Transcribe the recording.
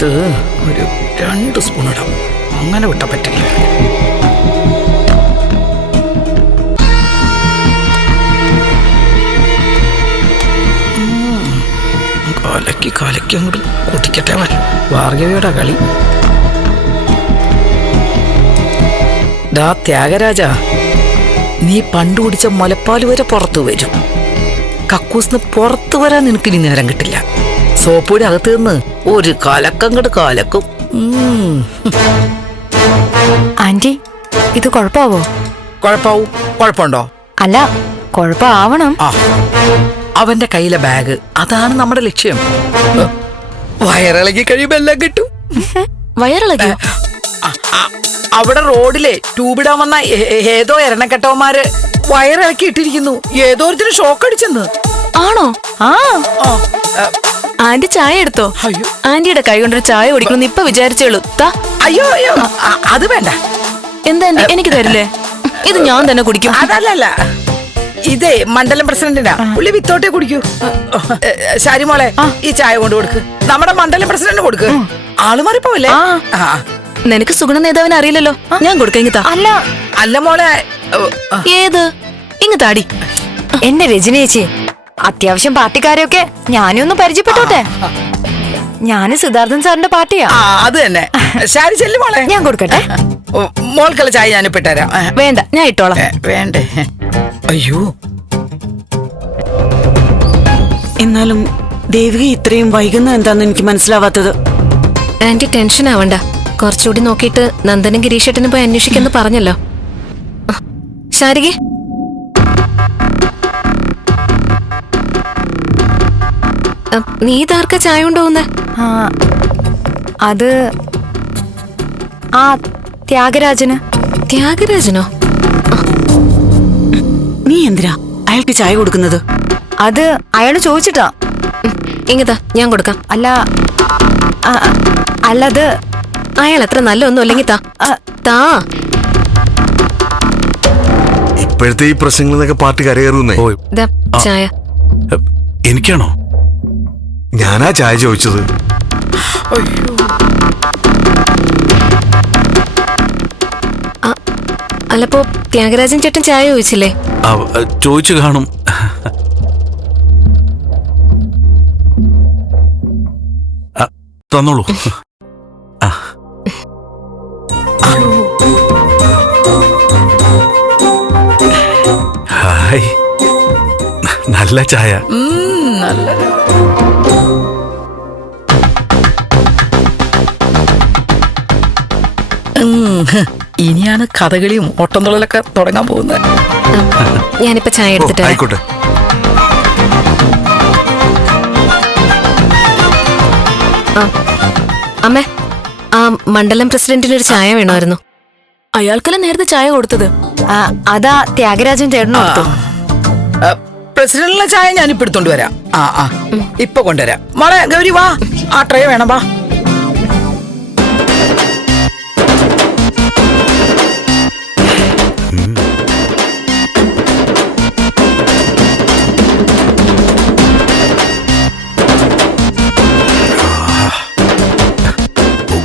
ഇത് ഒരു രണ്ട് സ്പൂൺ ഇടാം. അങ്ങനെ വിട്ട പറ്റില്ല. കലക്കി കലക്കി അങ്ങോട്ട് കുടിക്കട്ടെ അവൻ. ഭാർഗവിയുടെ കളി. ദാ ത്യാഗരാജ നീ പണ്ട് കുടിച്ച മുലപ്പാൽ വരെ പുറത്തു വരും. കക്കൂസിന് പുറത്തു വരാൻ നിനക്ക് ഇനി നേരം കിട്ടില്ല. സോപ്പൂടി അകത്ത് നിന്ന് ഒരു കലക്കും ഉം. ആന്റി ഇത് കൊഴപ്പാവോ? കുഴപ്പാവും. കുഴപ്പമുണ്ടോ അല്ല കൊഴപ്പാവണം. ആ അവന്റെ കയ്യിലെ ബാഗ്. അതാണ് നമ്മുടെ ലക്ഷ്യം. വയറിളകി കഴിയുമ്പോ എല്ലാം കിട്ടും. വയറിളകി ആ, ആ, അവിടെ റോഡിലെ ട്യൂബിടാൻ വന്ന ഏതോ എരണക്കെട്ടവന്മാര് വയറിളക്കി ഇട്ടിരിക്കുന്നു ഏതോ ഒരുത്തിന് ഷോക്ക് അടിച്ചെന്ന് ആണോ ആ, ആന്റി ചായ എടുത്തോ? ആന്റിയുടെ കൈ കൊണ്ടൊരു ചായ കുടിക്കണം ഇപ്പൊ വിചാരിച്ചേളൂ അയ്യോ അയ്യോ അത് വേണ്ട. എന്താ എനിക്ക് തരില്ലേ? ഇത് ഞാൻ തന്നെ കുടിക്കും. അതല്ലല്ല. ഇതേ മണ്ഡലം പ്രസിഡന്റിനാ. പുള്ളി വിത്തോട്ടേ കുടിക്കൂ. ശാരിമോളെ ഈ ചായ കൊണ്ട് കൊടുക്ക്. നമ്മുടെ മണ്ഡലം പ്രസിഡന്റ് കൊടുക്ക്. ആൾ മാറിപ്പോവില്ലേ? നിനക്ക് സുഗുണ നേതാവിനെ അറിയില്ലല്ലോ. ഞാൻ കൊടുക്കാം അല്ല. അല്ല മോളെ ഏത്? ഇങ്ങ് താടി. എന്റെ രജനി ചേച്ചി അത്യാവശ്യം പാർട്ടിക്കാരെയൊക്കെ ഞാനും ഒന്ന് പരിചയപ്പെട്ടോട്ടെ? ഞാൻ സിദ്ധാർത്ഥൻ സാറിന്റെ പാർട്ടിയാ. ആ അത് തന്നെ. ശാരി ചെല്ലു മോളെ. ഞാൻ കൊടുക്കട്ടെ. ഓ, മോൾക്കുള്ള ചായ ഞാൻ ഇപ്പിട്ടരാം ഏ, വേണ്ട ഞാൻ ഇട്ടോളാം. ഏ, വേണ്ടേ. അയ്യോ. എന്നാലും ദേവിക ഇത്രയും വൈകുന്ന എന്താന്ന് എനിക്ക് മനസ്സിലാവാത്തത്. ആന്റി ടെൻഷൻ ആവണ്ട. കുറച്ചുകൂടി നോക്കിയിട്ട് നന്ദനും ഗിരീഷേട്ടനും പോയി അന്വേഷിക്കുന്നു പറഞ്ഞല്ലോ. ശാരികെ. നീ ഇതാർക്ക ചായ ഉണ്ടോന്ന് ആ അത് ആ ത്യാഗരാജന്. ത്യാഗരാജനോ? നീ എന്തിനാ അയാൾക്ക് ചായ കൊടുക്കുന്നത്? അത് അയാൾ ചോദിച്ചിട്ടാ. ഇങ്ങതാ ഞാൻ കൊടുക്കാം. അല്ല അല്ലത്. അയാൾ അത്ര നല്ല ഒന്നും അല്ലെങ്കിൽ താ. ഇപ്പോഴത്തെ ഈ പ്രശ്നങ്ങളിൽ പാട്ട് കരകയറുന്നേ? ചായ. എനിക്കാണോ? ഞാനാ ചായ ചോദിച്ചത്. അല്ലപ്പോ ത്യാഗരാജൻ ചേട്ടൻ ചായ ചോദിച്ചില്ലേ? ചോദിച്ചു കാണും. തന്നോളൂ. ഹായ്. നല്ല ചായ. നല്ല ഇനിയാണ് കഥകളിയും ഓട്ടംതുള്ളലൊക്കെ തുടങ്ങാൻ പോകുന്നത്. ഞാനിപ്പോ ചായ എടുത്തിട്ട് വരാം. ആയിക്കോട്ടെ. ആ, അമ്മേ ആ മണ്ഡലം പ്രസിഡന്റിന് ഒരു ചായ വേണമായിരുന്നു. അയാൾക്കല്ല നേരത്തെ ചായ കൊടുത്തത്? ആ, അതാ ത്യാഗരാജൻ ചേട്ടനോ പ്രസിഡന്റിന്റെ ആ, പ്രസിഡന്റിലെ ചായ ഞാൻ ഇപ്പൊ എടുത്തോണ്ട് വരാം. ആ ആ ഇപ്പൊ കൊണ്ടുവരാം. മോളെ ഗൗരി വാ. ആ ട്രേ വേണം വാ.